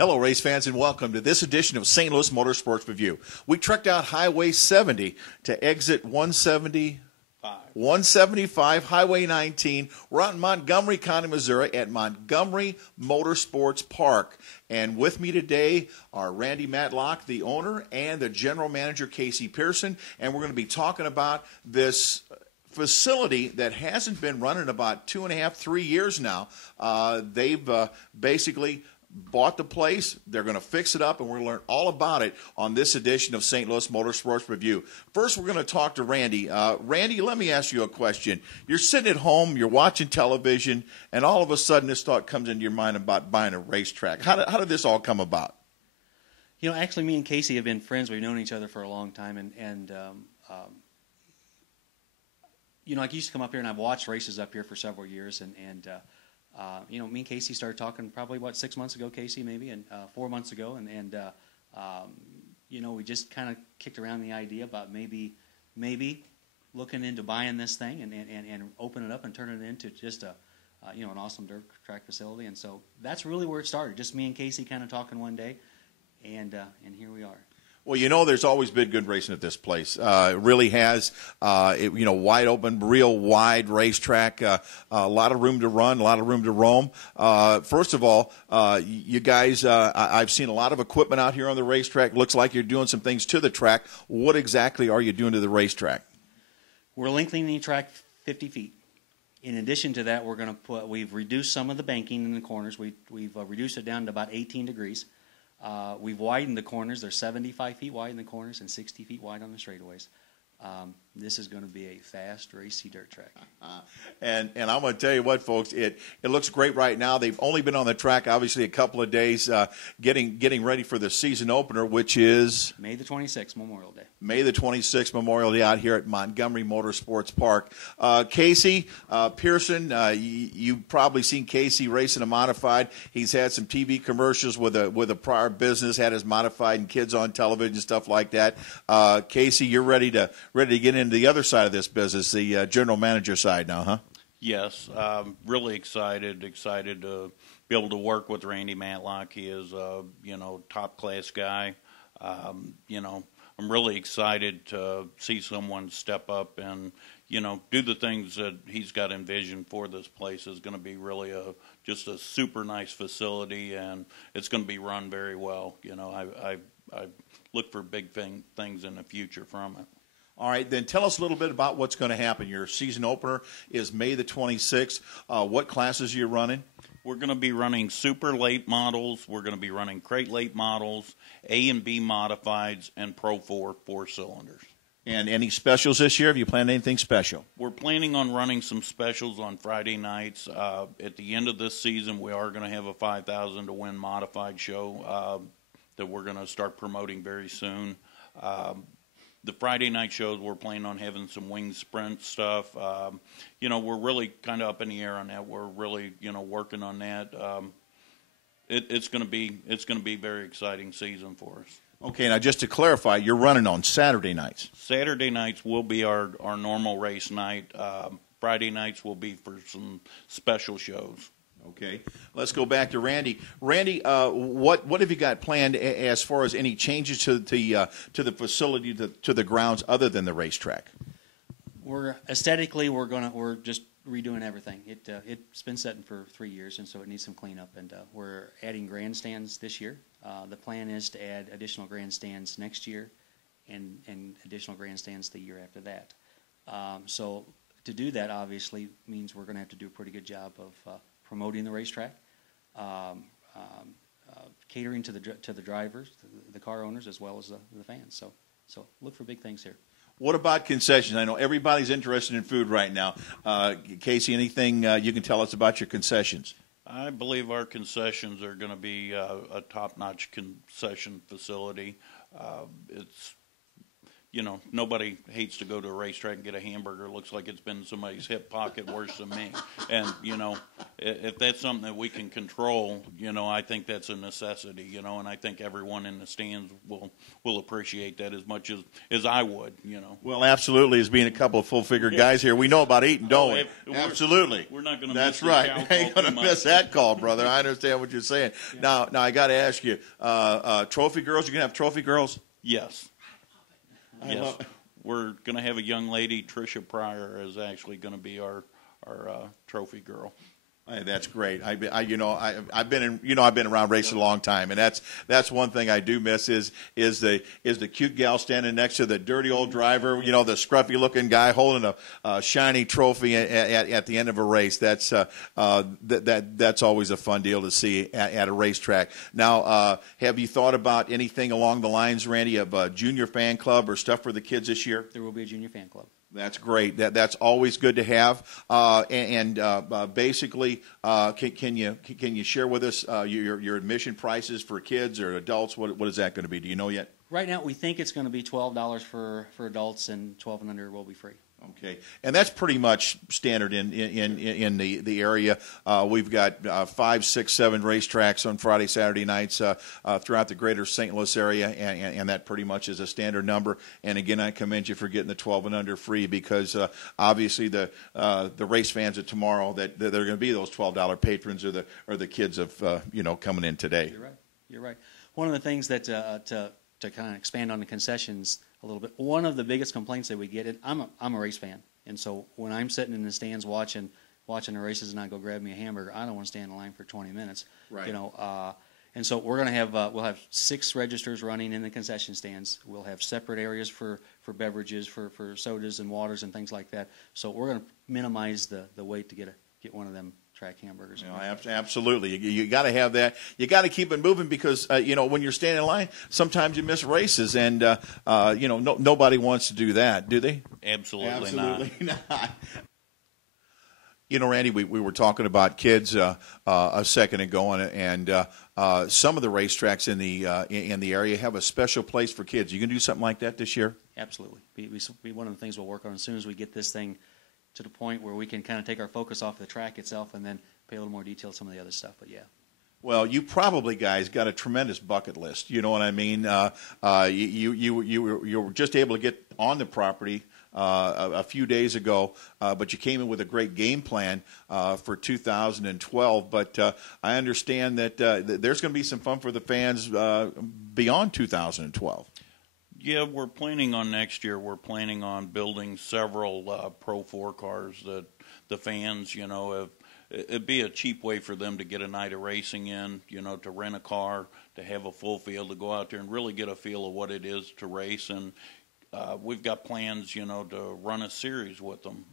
Hello, race fans, and welcome to this edition of St. Louis Motorsports Review. We trekked out Highway 70 to exit 175, Highway 19. We're out in Montgomery County, Missouri at Montgomery Motorsports Park. And with me today are Randy Matlock, the owner, and the general manager, Casey Pearson. And we're going to be talking about this facility that hasn't been running about 2.5, 3 years now. They've basically bought the place. They're going to fix it up, and we're going to learn all about it on this edition of St. Louis Motorsports Review. First, we're going to talk to Randy. Randy, let me ask you a question. You're sitting at home, you're watching television, and all of a sudden this thought comes into your mind about buying a racetrack. How did this all come about? You know, actually, me and Casey have been friends. We've known each other for a long time, and you know, I used to come up here, and I've watched races up here for several years, and you know, me and Casey started talking probably, 6 months ago, Casey, maybe, and 4 months ago, and you know, we just kind of kicked around the idea about maybe looking into buying this thing and open it up and turn it into just a, you know, an awesome dirt track facility. And so that's really where it started, just me and Casey kind of talking one day, and here we are. Well, you know, there's always been good racing at this place. It really has. You know, wide open, real wide racetrack. A lot of room to run, a lot of room to roam. First of all, you guys, I've seen a lot of equipment out here on the racetrack. Looks like you're doing some things to the track. What exactly are you doing to the racetrack? We're lengthening the track 50 feet. In addition to that, we've reduced some of the banking in the corners. We've reduced it down to about 18 degrees. We've widened the corners. They're 75 feet wide in the corners and 60 feet wide on the straightaways. This is going to be a fast, racy dirt track. And I'm going to tell you what, folks, it looks great right now. They've only been on the track, obviously, a couple of days, getting ready for the season opener, which is May the 26th, Memorial Day. May the 26th, Memorial Day, out here at Montgomery Motorsports Park. Casey Pearson, you've probably seen Casey racing a modified. He's had some TV commercials with a prior business, had his modified and kids on television, stuff like that. Casey, you're ready to get into the other side of this business, the general manager side now, huh? Yes, really excited to be able to work with Randy Matlock. He is a top class guy. You know, I'm really excited to see someone step up and do the things that he's got envisioned for this place. Is going to be really just a super nice facility, and it's going to be run very well. You know, I look for big things in the future from it. All right, then tell us a little bit about what's going to happen. Your season opener is May the 26th. What classes are you running? We're going to be running super late models. We're going to be running crate late models, A and B modifieds, and Pro 4 4-cylinders. And any specials this year? Have you planned anything special? We're planning on running some specials on Friday nights. At the end of this season, we are going to have a 5,000 to win modified show that we're going to start promoting very soon. The Friday night shows, we're planning on having some wing sprint stuff. You know, we're really kind of up in the air on that. We're really, working on that. It's going to be a very exciting season for us. Okay, now just to clarify, you're running on Saturday nights. Saturday nights will be our normal race night. Friday nights will be for some special shows. Okay, let's go back to Randy. Randy, what have you got planned as far as any changes to the facility, to the grounds, other than the racetrack? We're just redoing everything. It's been sitting for 3 years, and so it needs some cleanup. And we're adding grandstands this year. The plan is to add additional grandstands next year, and additional grandstands the year after that. So to do that, obviously, means we're going to have to do a pretty good job of promoting the racetrack, catering to the drivers, the car owners, as well as the fans. So look for big things here. What about concessions? I know everybody's interested in food right now. Casey, anything you can tell us about your concessions? I believe our concessions are going to be a top-notch concession facility. It's nobody hates to go to a racetrack and get a hamburger. It looks like it's been in somebody's hip pocket worse than me. And, if that's something that we can control, I think that's a necessity, and I think everyone in the stands will appreciate that as much as I would, Well, absolutely. As being a couple of full-figured guys here, we know about eating, don't we? Absolutely. We're not going to That's miss right. Ain't going to miss that call, brother. I understand what you're saying. Yeah. Now I got to ask you, trophy girls. You gonna have trophy girls? Yes. Yes. We're going to have a young lady, Tricia Pryor, is actually going to be our trophy girl. Hey, that's great. I've been around racing a long time, and that's one thing I do miss is the cute gal standing next to the dirty old driver, the scruffy looking guy holding a shiny trophy at the end of a race. That's always a fun deal to see at a racetrack. Now, have you thought about anything along the lines, Randy, of a junior fan club or stuff for the kids this year? There will be a junior fan club. That's great. That's always good to have. Basically, can you share with us your admission prices for kids or adults? What is that going to be? Do you know yet? Right now, we think it's going to be $12 for adults, and 12 and under will be free. Okay, and that's pretty much standard in the area. We've got 5, 6, 7 racetracks on Friday, Saturday nights throughout the greater St. Louis area, and that pretty much is a standard number. And again, I commend you for getting the 12 and under free because obviously the race fans of tomorrow that they're going to be those $12 patrons or the kids of coming in today. You're right. One of the things that to kind of expand on the concessions a little bit. One of the biggest complaints that we get, and I'm a race fan, and so when I'm sitting in the stands watching the races and I go grab me a hamburger, I don't want to stand in line for 20 minutes. Right. And so we're going to have we'll have 6 registers running in the concession stands. We'll have separate areas for beverages, for sodas and waters and things like that. So we're going to minimize the wait to get one of them track hamburgers. Absolutely. You got to have that. You got to keep it moving because when you're standing in line, sometimes you miss races, and nobody wants to do that, do they? Absolutely not. Randy, we were talking about kids a second ago, and some of the racetracks in the area have a special place for kids. You can do something like that this year? Absolutely. Be one of the things we'll work on as soon as we get this thing to the point where we can kind of take our focus off the track itself and then pay a little more detail to some of the other stuff. But yeah. Well, you probably guys got a tremendous bucket list. You know what I mean? You were just able to get on the property a few days ago, but you came in with a great game plan for 2012. But I understand that there's going to be some fun for the fans beyond 2012. Yeah, we're planning on next year. We're planning on building several Pro 4 cars that the fans, it'd be a cheap way for them to get a night of racing in, to rent a car, to have a full field, to go out there and really get a feel of what it is to race. And we've got plans, to run a series with them.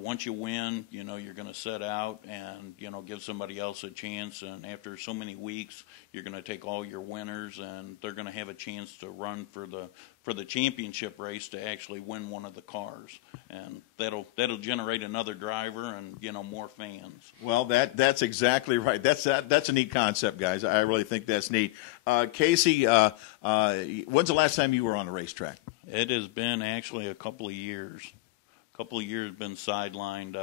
Once you win, you're going to set out and, give somebody else a chance. And after so many weeks, you're going to take all your winners and they're going to have a chance to run for the championship race to actually win one of the cars. And that'll generate another driver and, more fans. Well, that's exactly right. That's a neat concept, guys. I really think that's neat. Casey, when's the last time you were on a racetrack? It has been actually a couple of years. Been sidelined.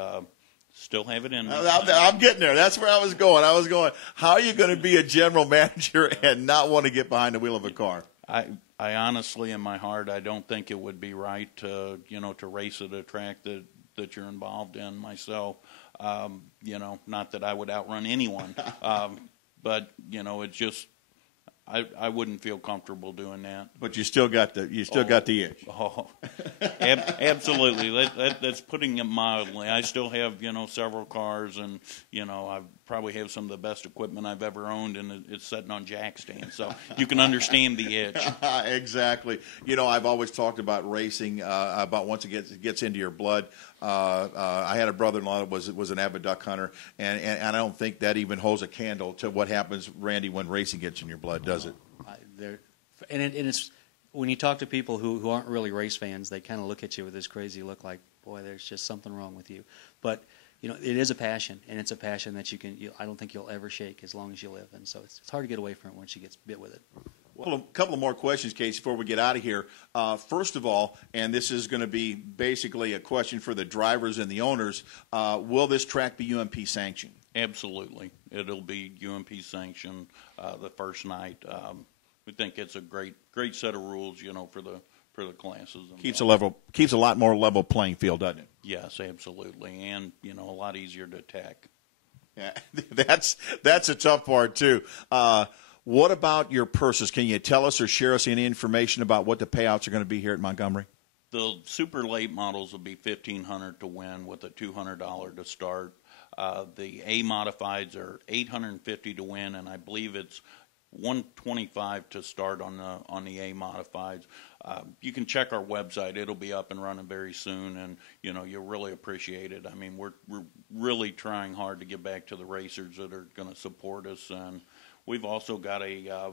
Still have it in me. I'm getting there. That's where I was going. How are you going to be a general manager and not want to get behind the wheel of a car? I honestly, in my heart, I don't think it would be right to race at a track that you're involved in myself. Not that I would outrun anyone, but it's just. I wouldn't feel comfortable doing that. But you still got the itch. Oh, absolutely. That's putting it mildly. I still have several cars, and I probably have some of the best equipment I've ever owned, and it's sitting on jack stands, so you can understand the itch. Exactly. I've always talked about racing about once it gets into your blood. I had a brother-in-law that was an avid duck hunter, and I don't think that even holds a candle to what happens, Randy, when racing gets in your blood, does it? It's when you talk to people who aren't really race fans, they kind of look at you with this crazy look like, boy, there's just something wrong with you. But it is a passion, and it's a passion that I don't think you'll ever shake as long as you live, and so it's hard to get away from it once you get bit with it. Well, a couple of more questions, Casey, before we get out of here. First of all, and this is going to be basically a question for the drivers and the owners, will this track be UMP sanctioned? Absolutely. It'll be UMP sanctioned the first night. We think it's a great set of rules, for the classes. Keeps a lot more level playing field, doesn't it? Yes, absolutely, and a lot easier to attack. Yeah, that's a tough part too. What about your purses? Can you tell us or share us any information about what the payouts are going to be here at Montgomery? The super late models will be $1,500 to win with a $200 to start. The A modifieds are $850 to win, and I believe it's $125 to start on the A modifieds. You can check our website; it'll be up and running very soon, and you'll really appreciate it. I mean, we're really trying hard to get back to the racers that are going to support us, and we've also got a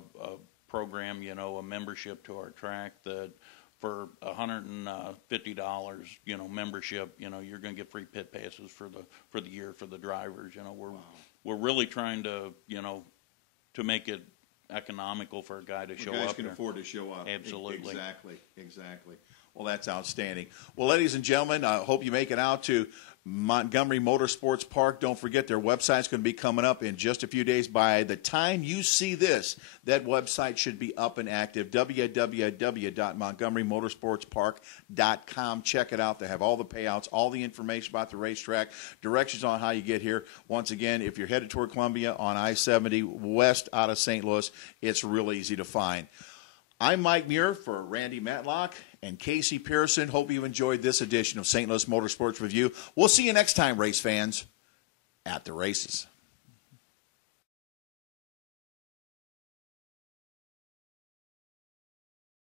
program, a membership to our track that for $150, membership, you're going to get free pit passes for the year for the drivers. We're really trying to to make it economical for a guy to show up. Guys can afford to show up. Absolutely. Exactly. Well, that's outstanding. Well, ladies and gentlemen, I hope you make it out to Montgomery Motorsports Park. Don't forget their website's going to be coming up in just a few days. By the time you see this, that website should be up and active, www.montgomerymotorsportspark.com. Check it out. They have all the payouts, all the information about the racetrack, directions on how you get here. Once again, if you're headed toward Columbia on I-70 west out of St. Louis, it's real easy to find. I'm Mike Meurer for Randy Matlock and Casey Pearson. Hope you enjoyed this edition of St. Louis Motorsports Review. We'll see you next time, race fans, at the races.